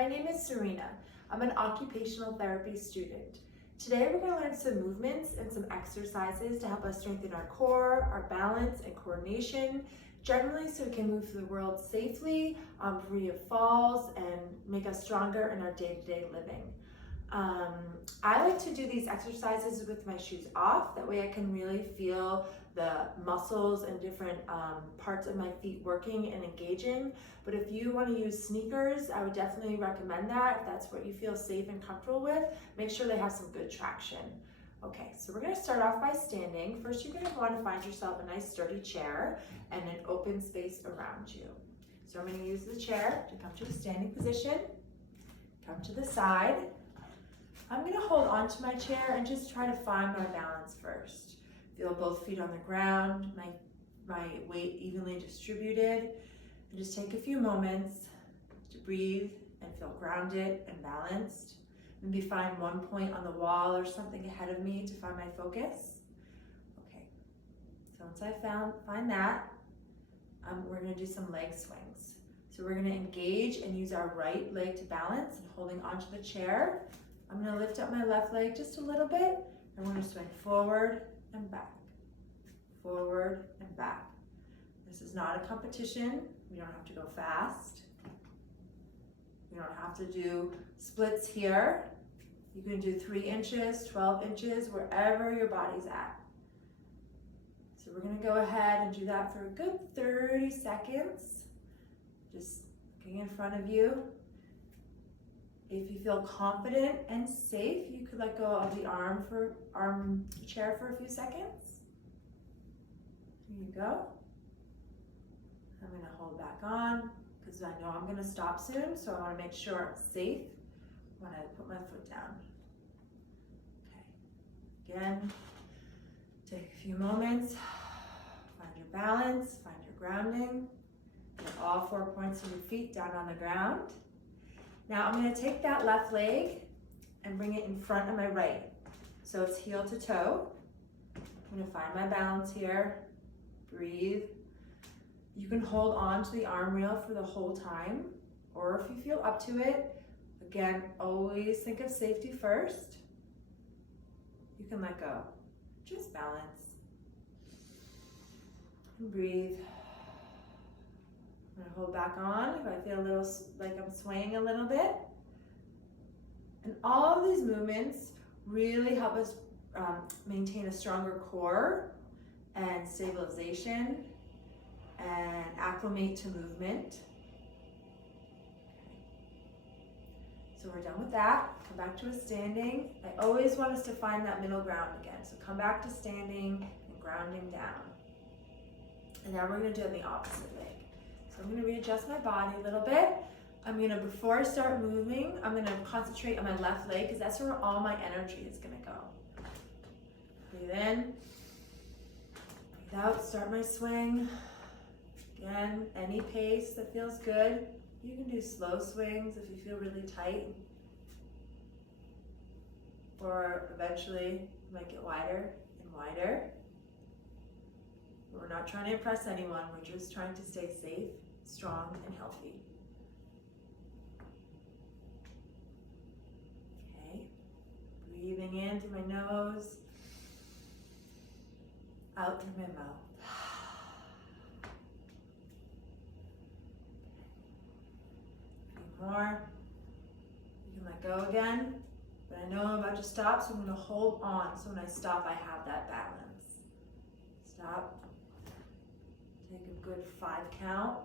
My name is Serena. I'm an occupational therapy student. Today we're going to learn some movements and some exercises to help us strengthen our core, our balance, and coordination, generally so we can move through the world safely, free of falls, and make us stronger in our day-to-day living. I like to do these exercises with my shoes off. That way I can really feel the muscles and different parts of my feet working and engaging. But if you want to use sneakers, I would definitely recommend that. If that's what you feel safe and comfortable with, make sure they have some good traction. Okay, so we're going to start off by standing. First, you're going to want to find yourself a nice sturdy chair and an open space around you. So I'm going to use the chair to come to a standing position, come to the side. I'm going to hold onto my chair and just try to find my balance first. Feel both feet on the ground, my weight evenly distributed, and just take a few moments to breathe and feel grounded and balanced. Maybe find one point on the wall or something ahead of me to find my focus. Okay, so once I find that, we're going to do some leg swings. So we're going to engage and use our right leg to balance and holding onto the chair. I'm going to lift up my left leg just a little bit, and we're going to swing forward and back, forward and back. This is not a competition. We don't have to go fast. We don't have to do splits here. You can do 3 inches, 12 inches, wherever your body's at. So we're going to go ahead and do that for a good 30 seconds. Just looking in front of you. If you feel confident and safe, you could let go of the arm chair for a few seconds. Here you go. I'm going to hold back on because I know I'm going to stop soon, so I want to make sure I'm safe when I put my foot down. Okay. Again, take a few moments. Find your balance, find your grounding. Get all 4 points of your feet down on the ground. Now I'm going to take that left leg and bring it in front of my right. So it's heel to toe. I'm going to find my balance here. Breathe. You can hold on to the arm rail for the whole time, or if you feel up to it, again, always think of safety first. You can let go. Just balance. And breathe. I'm going to hold back on if I feel a little like I'm swaying a little bit. And all of these movements really help us maintain a stronger core and stabilization and acclimate to movement. So we're done with that. Come back to a standing. I always want us to find that middle ground again. So come back to standing and grounding down. And now we're going to do it on the opposite leg. So I'm going to readjust my body a little bit. Before I start moving, I'm going to concentrate on my left leg because that's where all my energy is going to go. Breathe in, breathe out, start my swing. Again, any pace that feels good. You can do slow swings if you feel really tight. Or eventually, you might get wider and wider. We're not trying to impress anyone, we're just trying to stay safe, strong, and healthy. Okay, breathing in through my nose, out through my mouth. A few more. You can let go again, but I know I'm about to stop, so I'm going to hold on. So when I stop, I have that balance. Stop. Take a good 5 count.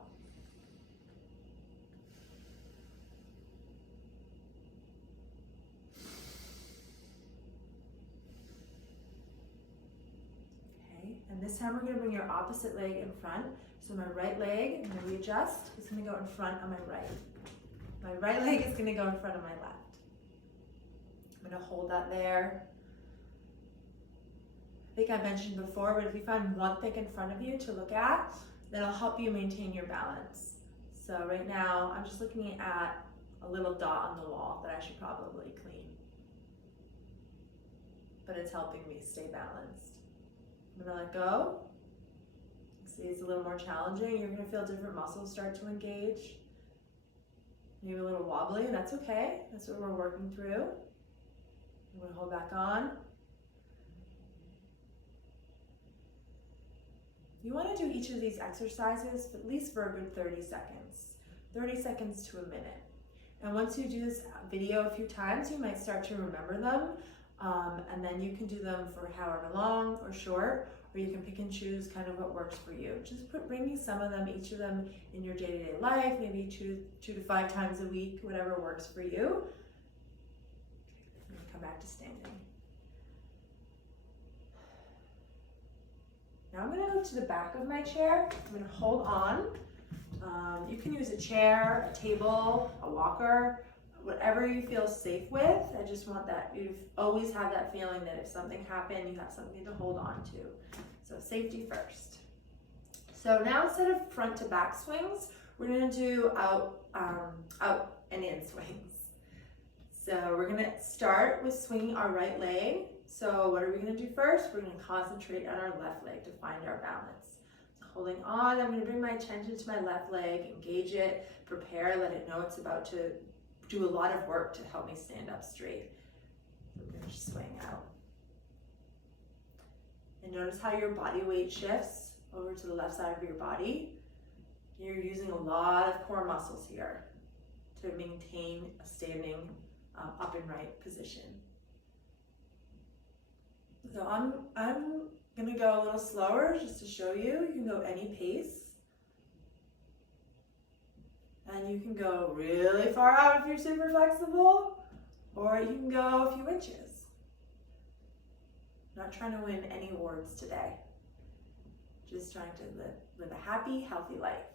Okay, and this time we're going to bring your opposite leg in front. So my right leg, I'm going to readjust, is going to go in front of my right. My right leg is going to go in front of my left. I'm going to hold that there. I think I mentioned before, but if you find one thing in front of you to look at, that'll help you maintain your balance. So right now, I'm just looking at a little dot on the wall that I should probably clean. But it's helping me stay balanced. I'm gonna let go. See, it's a little more challenging. You're gonna feel different muscles start to engage. maybe a little wobbly, and that's okay. That's what we're working through. I'm gonna hold back on. You wanna do each of these exercises at least for a good 30 seconds. 30 seconds to a minute. And once you do this video a few times, you might start to remember them, and then you can do them for however long or short, or you can pick and choose kind of what works for you. Just bring me some of them, each of them in your day-to-day life, maybe two to 5 times a week, whatever works for you. And come back to standing. Now I'm gonna go to the back of my chair. I'm gonna hold on. You can use a chair, a table, a walker, whatever you feel safe with. I just want that you always have that feeling that if something happened, you have something to hold on to. So safety first. So now instead of front to back swings, we're gonna do out and in swings. So we're gonna start with swinging our right leg. So what are we gonna do first? We're gonna concentrate on our left leg to find our balance. So holding on, I'm gonna bring my attention to my left leg, engage it, prepare, let it know it's about to do a lot of work to help me stand up straight. So we're gonna just swing out. And notice how your body weight shifts over to the left side of your body. You're using a lot of core muscles here to maintain a standing up and right position. So I'm gonna go a little slower just to show you. You can go any pace. And you can go really far out if you're super flexible, or you can go a few inches. Not trying to win any awards today. Just trying to live a happy, healthy life.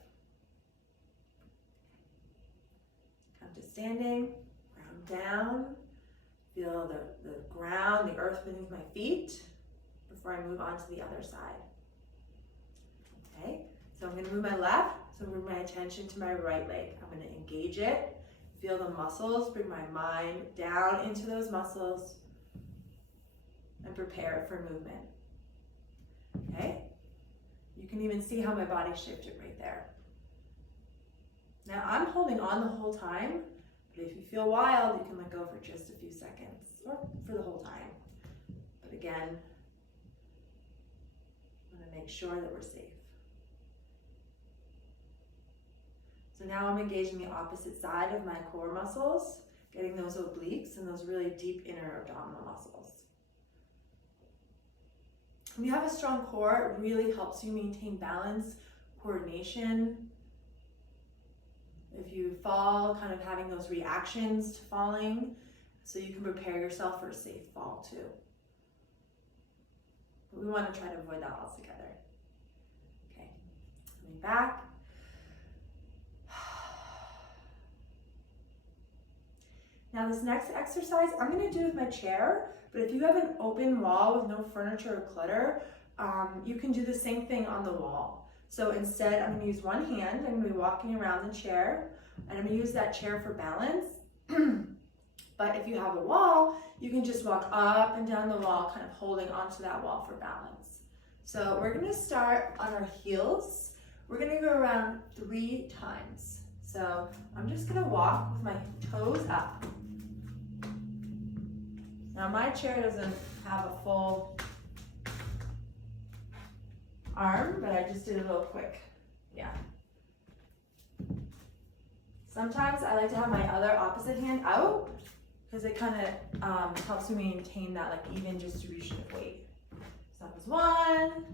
Come to standing, ground down. Feel the ground, the earth beneath my feet before I move on to the other side. Okay, so I'm gonna move my left, so bring my attention to my right leg. I'm gonna engage it, feel the muscles, bring my mind down into those muscles, and prepare for movement. Okay, you can even see how my body shifted right there. Now I'm holding on the whole time, but if you feel wild, you can let go for just a few seconds, or for the whole time. But again, I'm gonna make sure that we're safe. So now I'm engaging the opposite side of my core muscles, getting those obliques and those really deep inner abdominal muscles. When you have a strong core, it really helps you maintain balance, coordination. If you fall, kind of having those reactions to falling, so you can prepare yourself for a safe fall too. But we want to try to avoid that altogether. Okay, coming back. Now this next exercise, I'm gonna do with my chair, but if you have an open wall with no furniture or clutter, you can do the same thing on the wall. So instead, I'm gonna use one hand, I'm gonna be walking around the chair, and I'm gonna use that chair for balance. But if you have a wall, you can just walk up and down the wall, kind of holding onto that wall for balance. So we're gonna start on our heels. We're gonna go around 3 times. So I'm just gonna walk with my toes up. Now my chair doesn't have a full arm, but I just did it a little quick. Yeah. Sometimes I like to have my other opposite hand out because it kind of helps me maintain that like even distribution of weight. So that was 1.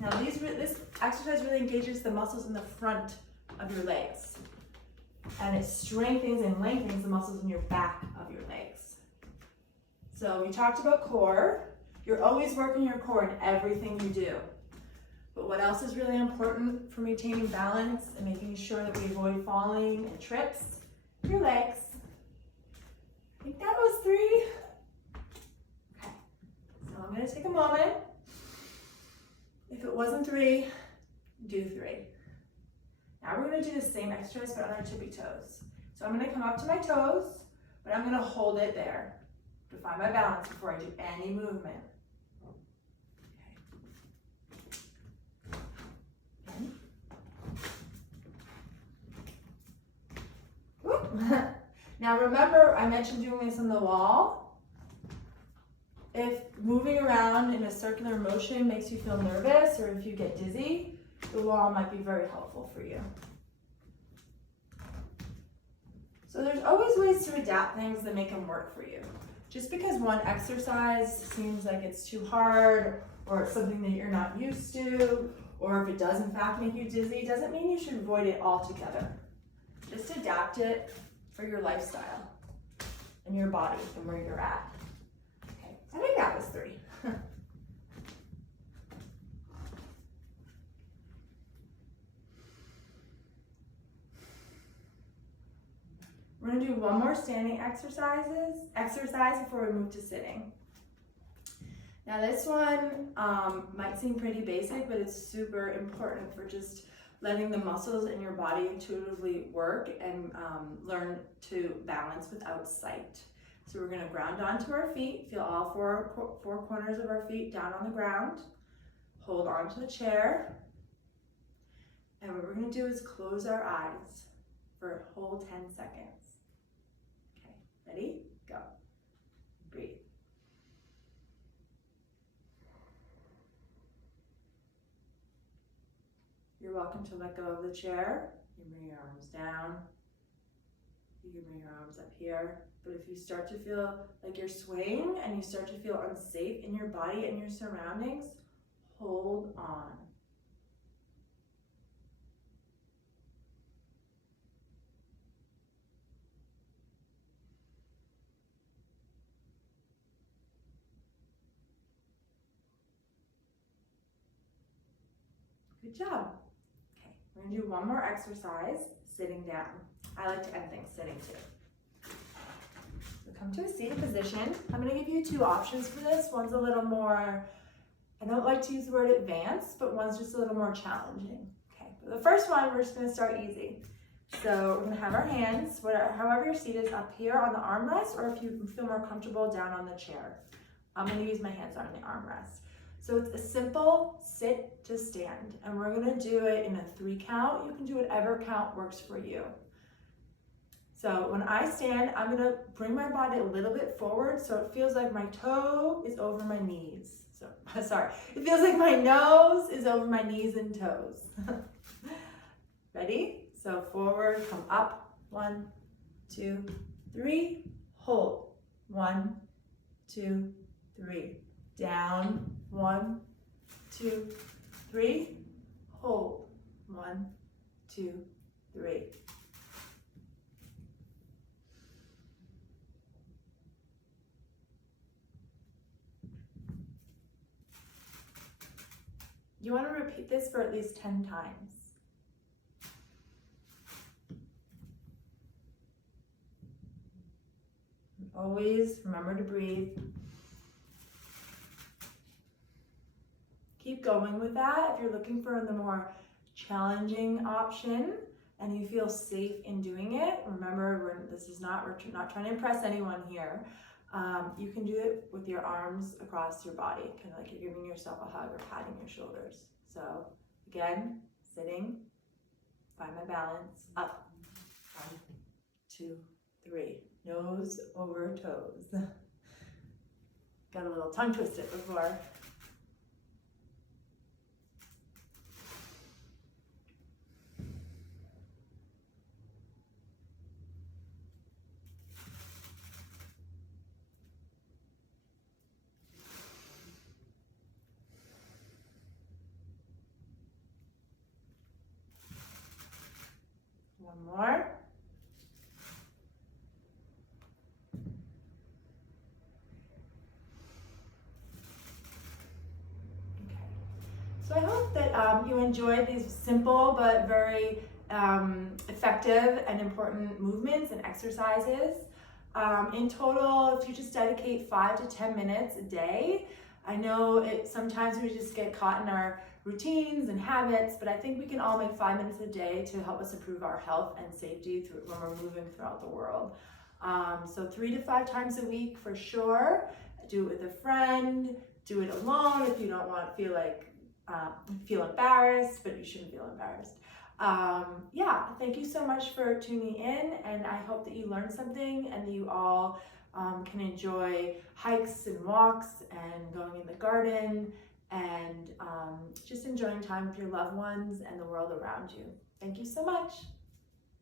Now this exercise really engages the muscles in the front of your legs. And it strengthens and lengthens the muscles in your back of your legs. So we talked about core. You're always working your core in everything you do. But what else is really important for maintaining balance and making sure that we avoid falling and trips? Your legs. I think that was 3. Okay, so I'm gonna take a moment. If it wasn't 3, do 3. Now we're gonna do the same exercise but on our tippy toes. So I'm gonna come up to my toes, but I'm gonna hold it there to find my balance before I do any movement. Okay. Again. Now remember, I mentioned doing this on the wall. If moving around in a circular motion makes you feel nervous or if you get dizzy, the wall might be very helpful for you. So there's always ways to adapt things that make them work for you. Just because one exercise seems like it's too hard or it's something that you're not used to, or if it does in fact make you dizzy, doesn't mean you should avoid it altogether. Just adapt it for your lifestyle and your body and where you're at. Okay, I think that was 3. We're gonna do one more standing exercise before we move to sitting. Now this one might seem pretty basic, but it's super important for just letting the muscles in your body intuitively work and learn to balance without sight. So we're gonna ground onto our feet, feel all four corners of our feet down on the ground, hold onto the chair, and what we're gonna do is close our eyes for a whole 10 seconds. Okay, ready? Go. Breathe. You're welcome to let go of the chair. You can bring your arms down. You can bring your arms up here. But if you start to feel like you're swaying and you start to feel unsafe in your body and your surroundings, hold on. Good job. Okay, we're gonna do one more exercise, sitting down. I like to end things sitting too. So come to a seated position. I'm gonna give you 2 options for this. One's a little more, I don't like to use the word advanced, but one's just a little more challenging. Okay, but the first one, we're just gonna start easy. So we're gonna have our hands, however your seat is, up here on the armrest, or if you feel more comfortable, down on the chair. I'm gonna use my hands on the armrest. So it's a simple sit to stand, and we're gonna do it in a 3 count. You can do whatever count works for you. So when I stand, I'm gonna bring my body a little bit forward so it feels like my toe is over my knees. So, sorry, it feels like my nose is over my knees and toes. Ready? So forward, come up, 1, 2, 3, hold, 1, 2, 3, down, 1, 2, 3, hold, 1, 2, 3. You want to repeat this for at least 10 times. Always remember to breathe. Keep going with that. If you're looking for the more challenging option and you feel safe in doing it, remember we're not trying to impress anyone here. You can do it with your arms across your body, kind of like you're giving yourself a hug or patting your shoulders. So again, sitting, find my balance, up, 1, 2, 3, nose over toes. Got a little tongue twisted before. One more. Okay. So I hope that you enjoyed these simple but very effective and important movements and exercises. In total, if you just dedicate 5 to 10 minutes a day, I know sometimes we just get caught in our routines and habits, but I think we can all make 5 minutes a day to help us improve our health and safety when we're moving throughout the world. So 3 to 5 times a week for sure. Do it with a friend, do it alone if you don't want to feel embarrassed, but you shouldn't feel embarrassed. Yeah, thank you so much for tuning in, and I hope that you learned something and that you all can enjoy hikes and walks and going in the garden and just enjoying time with your loved ones and the world around you. Thank you so much.